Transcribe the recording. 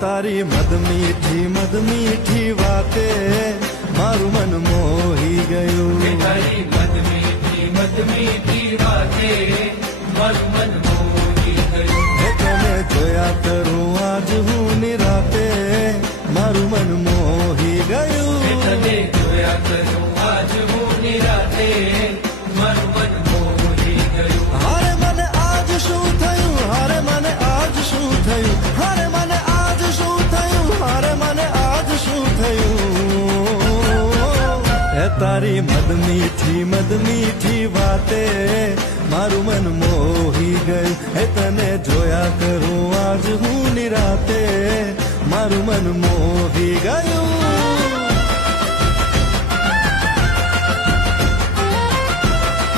તારી મદ મીઠી વાતે મારું મન મોહી ગયું તારી મદ મીઠી વાતે મારું મન મોહી ગયું તને જોયા કરું આજ હું નિરાતે મારું મન મોહી ગયું તને જોયા કરું આજ હું નિરાતે મારું મન મોહી ગયું હારે મને આજ શું થયું હારે મને આજ શું થયું હારે મને આજ શું થયું હારે મને આજ શું થયું એ તારી મદ મીઠી વાતે મારું મન મોહી ગયું એ તને જોયા કરું આજ હું નિરાતે મારું મન મોહી ગયું